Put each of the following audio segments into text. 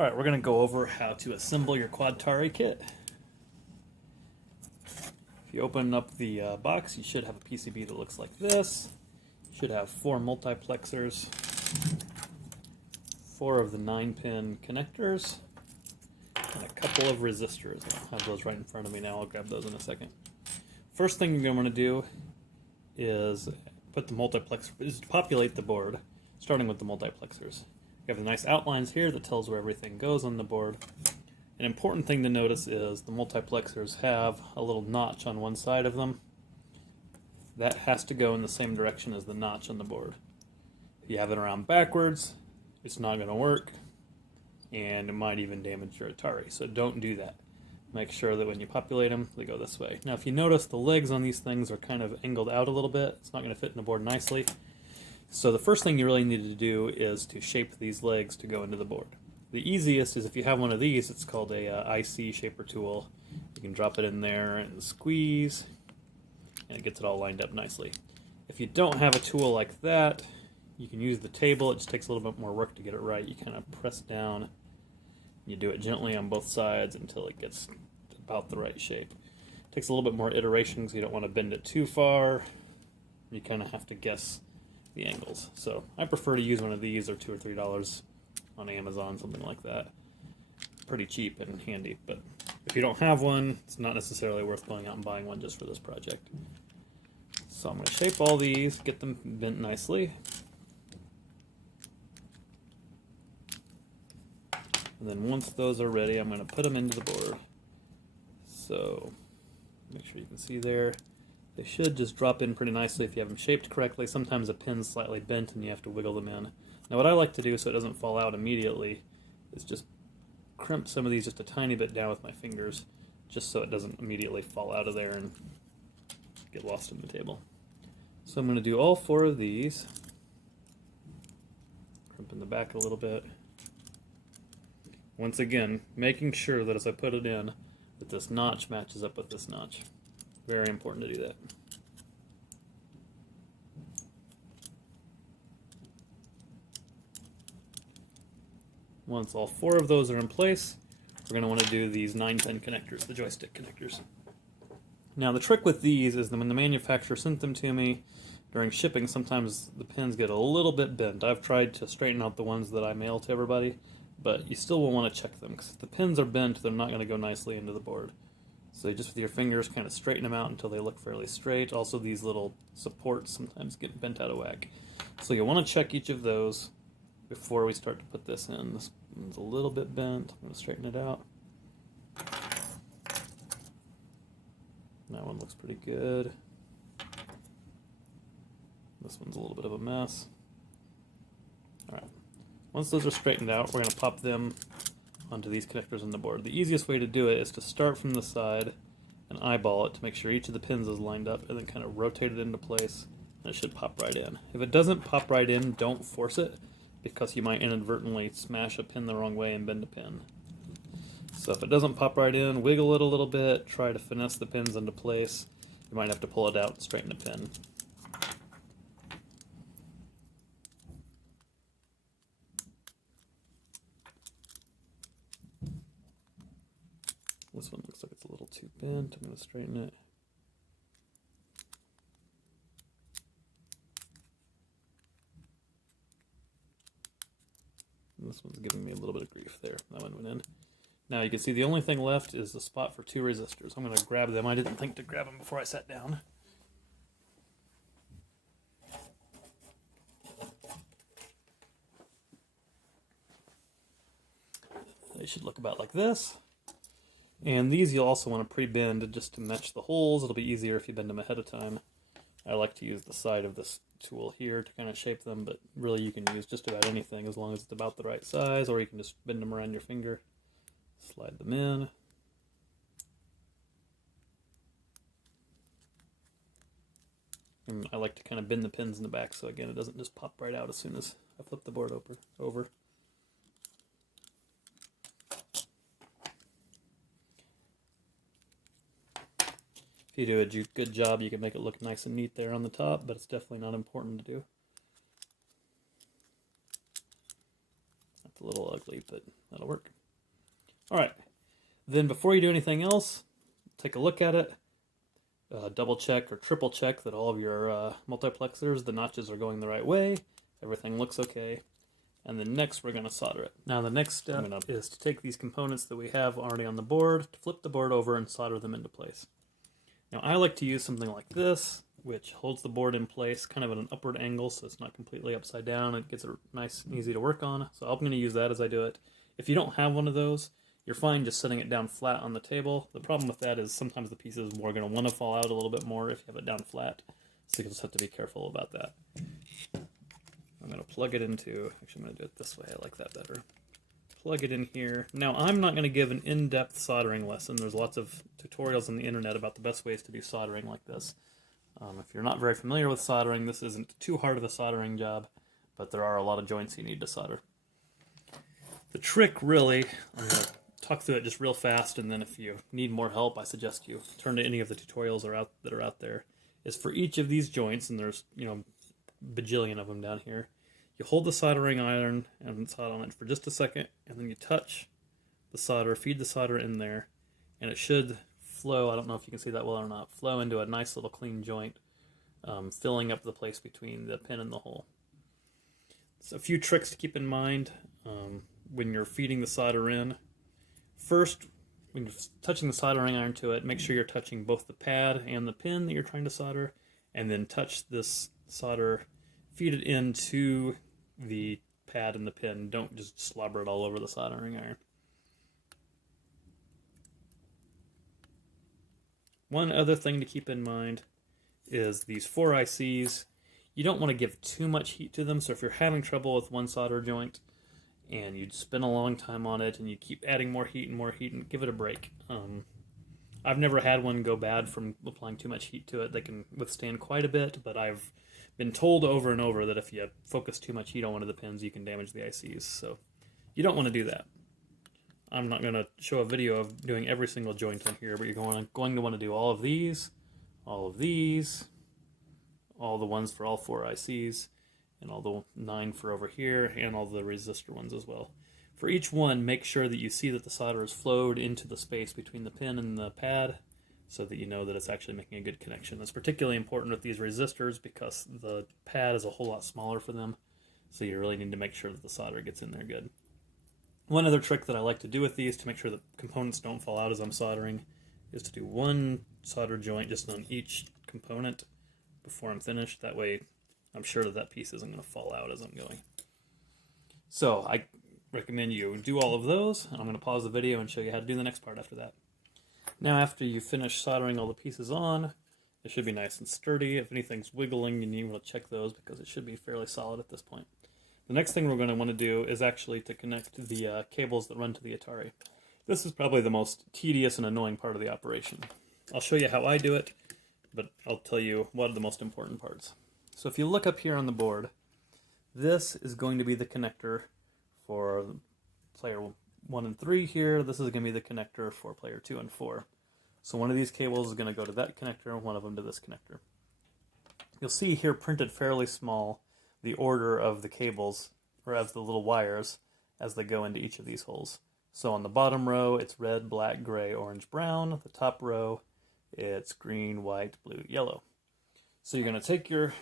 Alright, we're going to go over how to assemble your Quadtari kit. If you open up the box, you should have a PCB that looks like this. You should have 4 multiplexers, 4 of the 9-pin connectors, and a couple of resistors. I don't have those right in front of me now. I'll grab those in a second. First thing you're going to want to do is put the multiplexer, is to populate the board, starting with the multiplexers. You have the nice outlines here that tells where everything goes on the board. An important thing to notice is the multiplexers have a little notch on one side of them. That has to go in the same direction as the notch on the board. If you have it around backwards, it's not going to work, and it might even damage your Atari, so don't do that. Make sure that when you populate them, they go this way. Now if you notice, the legs on these things are kind of angled out a little bit. It's not going to fit in the board nicely. So the first thing you really need to do is to shape these legs to go into the board. The easiest is if you have one of these, it's called a IC shaper tool. You can drop it in there and squeeze, and it gets it all lined up nicely. If you don't have a tool like that, you can use the table. It just takes a little bit more work to get it right. You kind of press down, you do it gently on both sides until it gets about the right shape. It takes a little bit more iteration because you don't want to bend it too far. You kind of have to guess the angles. So I prefer to use one of these, or $2 or $3 on Amazon, something like that. Pretty cheap and handy, but if you don't have one, it's not necessarily worth going out and buying one just for this project. So I'm going to shape all these, get them bent nicely. And then once those are ready, I'm going to put them into the board. So make sure you can see there. They should just drop in pretty nicely if you have them shaped correctly. Sometimes a pin's slightly bent and you have to wiggle them in. Now what I like to do so it doesn't fall out immediately is just crimp some of these just a tiny bit down with my fingers, just so it doesn't immediately fall out of there and get lost in the table. So I'm going to do all 4 of these. Crimp in the back a little bit. Once again, making sure that as I put it in, that this notch matches up with this notch. Very important to do that. Once all 4 of those are in place, we're going to want to do these 9-pin connectors, the joystick connectors. Now the trick with these is that when the manufacturer sent them to me, during shipping sometimes the pins get a little bit bent. I've tried to straighten out the ones that I mail to everybody, but you still will want to check them, because if the pins are bent, they're not going to go nicely into the board. So just with your fingers, kind of straighten them out until they look fairly straight. Also, these little supports sometimes get bent out of whack. So you'll want to check each of those before we start to put this in. This one's a little bit bent. I'm going to straighten it out. That one looks pretty good. This one's a little bit of a mess. Alright. Once those are straightened out, we're going to pop them onto these connectors on the board. The easiest way to do it is to start from the side and eyeball it to make sure each of the pins is lined up, and then kind of rotate it into place, and it should pop right in. If it doesn't pop right in, don't force it, because you might inadvertently smash a pin the wrong way and bend a pin. So if it doesn't pop right in, wiggle it a little bit, try to finesse the pins into place. You might have to pull it out and straighten the pin. This one looks like it's a little too bent. I'm going to straighten it. And this one's giving me a little bit of grief there. That one went in. Now you can see the only thing left is the spot for 2 resistors. I'm going to grab them. I didn't think to grab them before I sat down. They should look about like this. And these you'll also want to pre-bend just to match the holes. It'll be easier if you bend them ahead of time. I like to use the side of this tool here to kind of shape them, but really you can use just about anything as long as it's about the right size, or you can just bend them around your finger. Slide them in. And I like to kind of bend the pins in the back so again it doesn't just pop right out as soon as I flip the board over. If you do a good job, you can make it look nice and neat there on the top, but it's definitely not important to do. That's a little ugly, but that'll work. All right. Then before you do anything else, take a look at it. Double check or triple check that all of your multiplexers, the notches are going the right way. Everything looks okay. And then next we're going to solder it. Now the next step is to take these components that we have already on the board, to flip the board over and solder them into place. Now I like to use something like this, which holds the board in place kind of at an upward angle so it's not completely upside down. It gets it nice and easy to work on. So I'm going to use that as I do it. If you don't have one of those, you're fine just setting it down flat on the table. The problem with that is sometimes the pieces are going to want to fall out a little bit more if you have it down flat. So you just have to be careful about that. I'm going to plug it into, actually I'm going to do it this way, I like that better. Plug it in here. Now I'm not going to give an in-depth soldering lesson. There's lots of tutorials on the internet about the best ways to do soldering like this. If you're not very familiar with soldering, this isn't too hard of a soldering job, but there are a lot of joints you need to solder. The trick really, I'm going to talk through it just real fast, and then if you need more help, I suggest you turn to any of the tutorials that are out there, is for each of these joints, and there's, bajillion of them down here, you hold the soldering iron and solder on it for just a second, and then you touch the solder, feed the solder in there, and it should flow, I don't know if you can see that well or not, flow into a nice little clean joint, filling up the place between the pin and the hole. So a few tricks to keep in mind when you're feeding the solder in. First, when you're touching the soldering iron to it, make sure you're touching both the pad and the pin that you're trying to solder, and then touch this solder, feed it into the pad and the pin. Don't just slobber it all over the soldering iron. One other thing to keep in mind is these 4 ICs. You don't want to give too much heat to them, so if you're having trouble with one solder joint and you spend a long time on it and you keep adding more heat and give it a break. I've never had one go bad from applying too much heat to it. They can withstand quite a bit, but I've been told over and over that if you focus too much heat on one of the pins, you can damage the ICs, so you don't want to do that. I'm not going to show a video of doing every single joint on here, but you're going to want to do all of these, all the ones for all 4 ICs, and all the 9 for over here, and all the resistor ones as well. For each one, make sure that you see that the solder is flowed into the space between the pin and the pad, so that you know that it's actually making a good connection. That's particularly important with these resistors because the pad is a whole lot smaller for them, so you really need to make sure that the solder gets in there good. One other trick that I like to do with these to make sure that components don't fall out as I'm soldering is to do one solder joint just on each component before I'm finished. That way I'm sure that piece isn't going to fall out as I'm going. So I recommend you do all of those. I'm going to pause the video and show you how to do the next part after that. Now after you finish soldering all the pieces on, it should be nice and sturdy. If anything's wiggling, you need to check those because it should be fairly solid at this point. The next thing we're going to want to do is actually to connect the cables that run to the Atari. This is probably the most tedious and annoying part of the operation. I'll show you how I do it, but I'll tell you what are the most important parts. So if you look up here on the board, this is going to be the connector for player 1 and 3 here. This is going to be the connector for player 2 and 4. So one of these cables is going to go to that connector and one of them to this connector. You'll see here printed fairly small the order of the cables, or of the little wires, as they go into each of these holes. So on the bottom row, it's red, black, gray, orange, brown. The top row, it's green, white, blue, yellow. So you're going to take your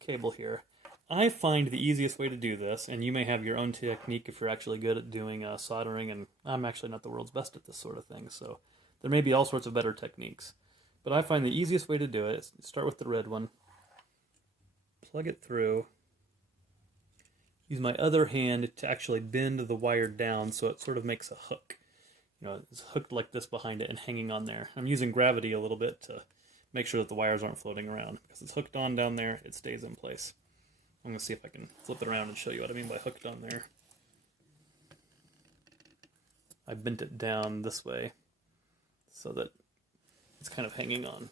cable here. I find the easiest way to do this, and you may have your own technique if you're actually good at doing soldering, and I'm actually not the world's best at this sort of thing, so there may be all sorts of better techniques. But I find the easiest way to do it is start with the red one, plug it through, use my other hand to actually bend the wire down so it sort of makes a hook. It's hooked like this behind it and hanging on there. I'm using gravity a little bit to make sure that the wires aren't floating around. Because it's hooked on down there, it stays in place. I'm going to see if I can flip it around and show you what I mean by hooked on there. I bent it down this way so that it's kind of hanging on.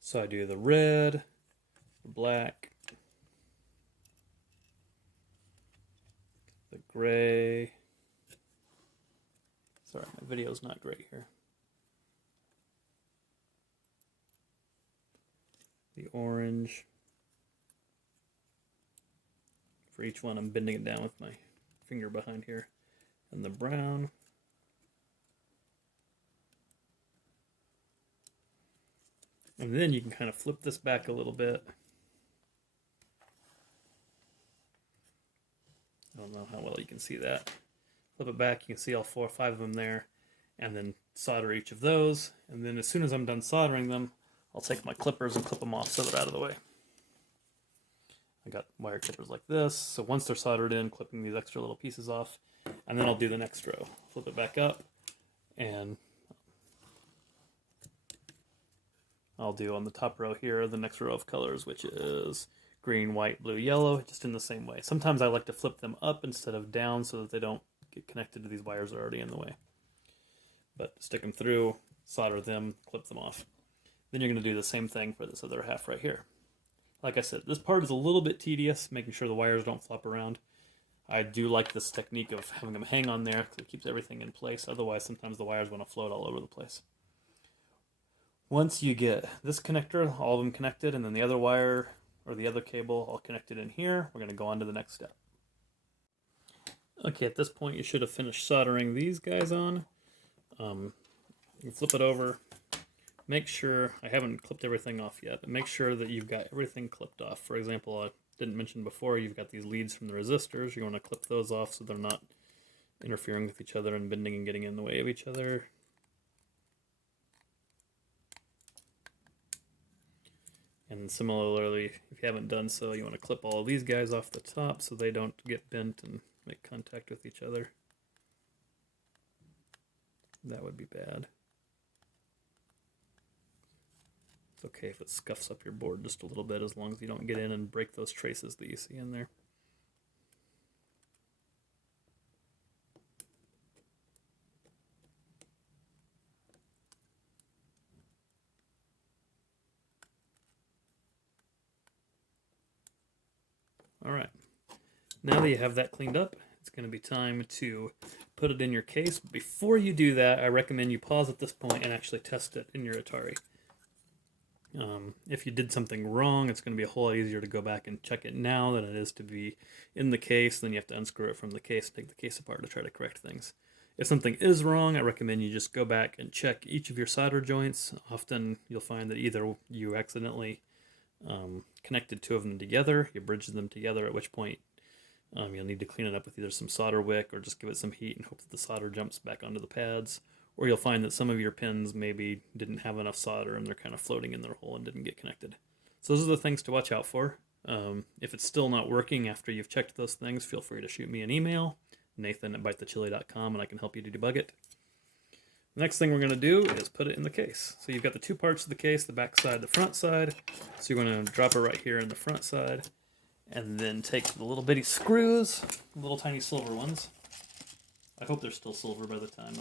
So I do the red, the black, the gray. Sorry, my video's not great here. The orange. for each one. I'm bending it down with my finger behind here. And the brown. And then you can kind of flip this back a little bit. I don't know how well you can see that. Flip it back, you can see all 4 or 5 of them there. And then solder each of those. And then as soon as I'm done soldering them, I'll take my clippers and clip them off so they're out of the way. I got wire clippers like this. So once they're soldered in, clipping these extra little pieces off. And then I'll do the next row. Flip it back up. And I'll do on the top row here the next row of colors, which is green, white, blue, yellow, just in the same way. Sometimes I like to flip them up instead of down so that they don't get connected to these wires that are already in the way. But stick them through, solder them, clip them off. Then you're going to do the same thing for this other half right here. Like I said, this part is a little bit tedious, making sure the wires don't flop around. I do like this technique of having them hang on there because it keeps everything in place. Otherwise, sometimes the wires want to float all over the place. Once you get this connector, all of them connected, and then the other wire or the other cable all connected in here, we're going to go on to the next step. Okay, at this point you should have finished soldering these guys on. You flip it over. Make sure, I haven't clipped everything off yet, but make sure that you've got everything clipped off. For example, I didn't mention before, you've got these leads from the resistors. You want to clip those off so they're not interfering with each other and bending and getting in the way of each other. And similarly, if you haven't done so, you want to clip all of these guys off the top so they don't get bent and make contact with each other. That would be bad. It's okay if it scuffs up your board just a little bit, as long as you don't get in and break those traces that you see in there. Alright, now that you have that cleaned up, it's going to be time to put it in your case. Before you do that, I recommend you pause at this point and actually test it in your Atari. If you did something wrong, it's going to be a whole lot easier to go back and check it now than it is to be in the case. Then you have to unscrew it from the case and take the case apart to try to correct things. If something is wrong, I recommend you just go back and check each of your solder joints. Often you'll find that either you accidentally connected 2 of them together, you bridged them together, at which point you'll need to clean it up with either some solder wick or just give it some heat and hope that the solder jumps back onto the pads. Or you'll find that some of your pins maybe didn't have enough solder and they're kind of floating in their hole and didn't get connected. So those are the things to watch out for. If it's still not working after you've checked those things, feel free to shoot me an email, nathan@bitethechili.com, and I can help you to debug it. The next thing we're going to do is put it in the case. So you've got the 2 parts of the case, the back side, the front side. So you're going to drop it right here in the front side, and then take the little bitty screws, little tiny silver ones. I hope they're still silver by the time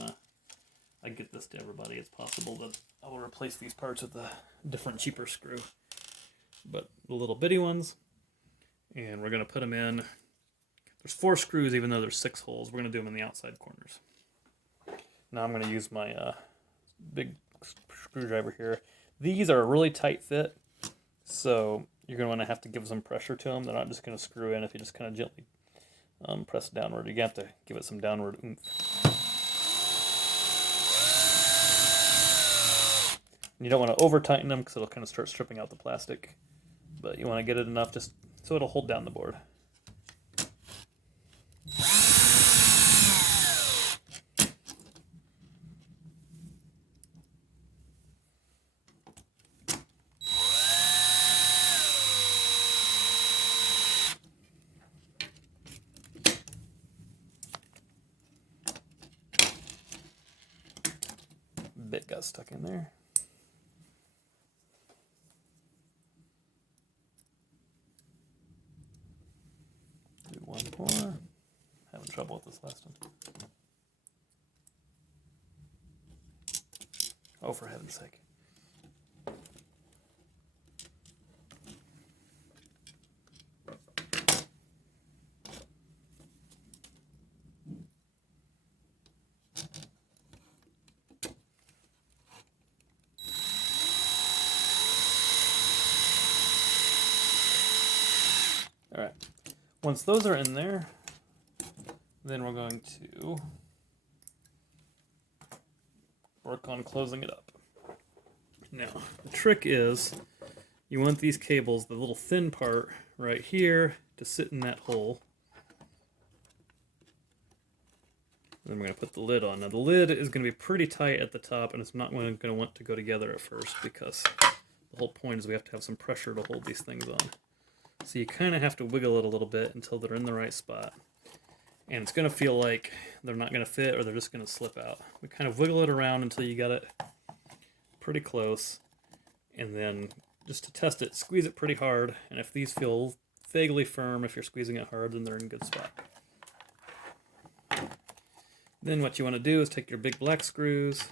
I get this to everybody. It's possible that I will replace these parts with a different, cheaper screw. But the little bitty ones, and we're going to put them in. There's 4 screws, even though there's 6 holes. We're going to do them in the outside corners. Now I'm going to use my big screwdriver here. These are a really tight fit, so you're going to have to give some pressure to them. They're not just going to screw in if you just kind of gently press downward. You have to give it some downward oomph. And you don't want to over tighten them because it'll kind of start stripping out the plastic, but you want to get it enough just so it'll hold down the board. Bit got stuck in there. Do one more. Having trouble with this last one. Oh, for heaven's sake. Alright, Once those are in there, then we're going to work on closing it up. Now, the trick is you want these cables, the little thin part right here, to sit in that hole. And then we're going to put the lid on. Now, the lid is going to be pretty tight at the top, and it's not going to want to go together at first because the whole point is we have to have some pressure to hold these things on. So you kind of have to wiggle it a little bit until they're in the right spot. And it's going to feel like they're not going to fit or they're just going to slip out. We kind of wiggle it around until you got it pretty close. And then just to test it, squeeze it pretty hard. And if these feel vaguely firm, if you're squeezing it hard, then they're in a good spot. Then what you want to do is take your big black screws.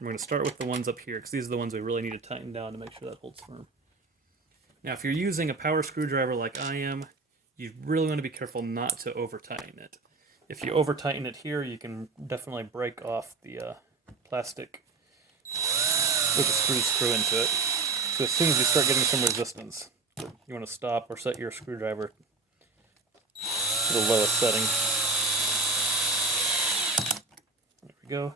We're going to start with the ones up here because these are the ones we really need to tighten down to make sure that holds firm. Now, if you're using a power screwdriver like I am, you really want to be careful not to over-tighten it. If you over-tighten it here, you can definitely break off the plastic with the screws screw into it. So as soon as you start getting some resistance, you want to stop or set your screwdriver to the lowest setting. There we go.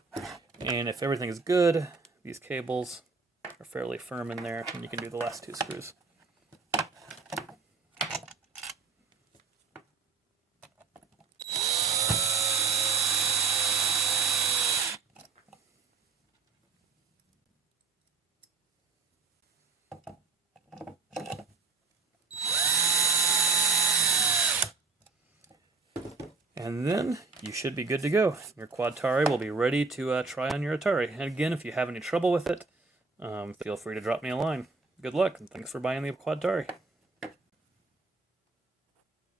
And if everything is good, these cables are fairly firm in there, and you can do the last two screws. And then you should be good to go. Your Quadtari will be ready to try on your Atari. And again, if you have any trouble with it, feel free to drop me a line. Good luck, and thanks for buying the Quadtari.